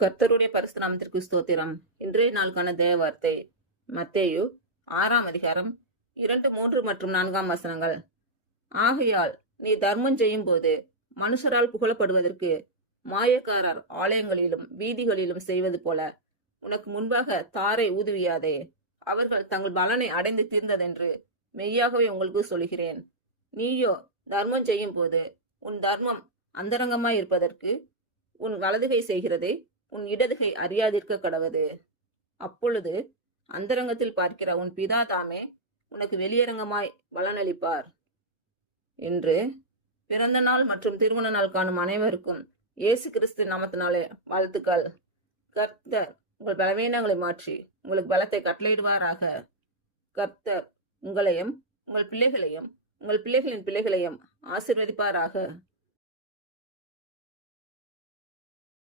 கர்த்தருடைய பரிசுத்த நாமத்திற்கு ஸ்தோத்திரம். இன்றைய நாளுக்கான தேவ வார்த்தை மத்தேயு 6ஆம் அதிகாரம் 2, 3 மற்றும் 4ஆம் வசனங்கள். ஆகையால் நீ தர்மம் செய்யும் போது மனுஷரால் புகழப்படுவதற்கு மாயக்காரர் ஆலயங்களிலும் வீதிகளிலும் செய்வது போல உனக்கு முன்பாக தாரை ஊதுவியாதே. அவர்கள் தங்கள் பலனை அடைந்து தீர்ந்ததென்று மெய்யாகவே உங்களுக்கு சொல்கிறேன். நீயோ தர்மம் செய்யும் போது உன் தர்மம் அந்தரங்கமாய் இருப்பதற்கு உன் வலதுகை செய்கிறதை உன் இடதுகை அறியாதிருக்க கடவது. அப்பொழுது அந்தரங்கத்தில் பார்க்கிற உன் பிதா தாமே உனக்கு வெளியரங்கமாய் பலனளிப்பார் என்று பிறந்த நாள் மற்றும் திருமண நாள் காணும் அனைவருக்கும் இயேசு கிறிஸ்து நாமத்தினாலே வாழ்த்துக்கள். கர்த்தர் உங்கள் பலவீனங்களை மாற்றி உங்களுக்கு பலத்தை கட்டளையிடுவாராக. கர்த்தர் உங்களையும் உங்கள் பிள்ளைகளையும் உங்கள் பிள்ளைகளின் பிள்ளைகளையும் ஆசீர்வதிப்பாராக.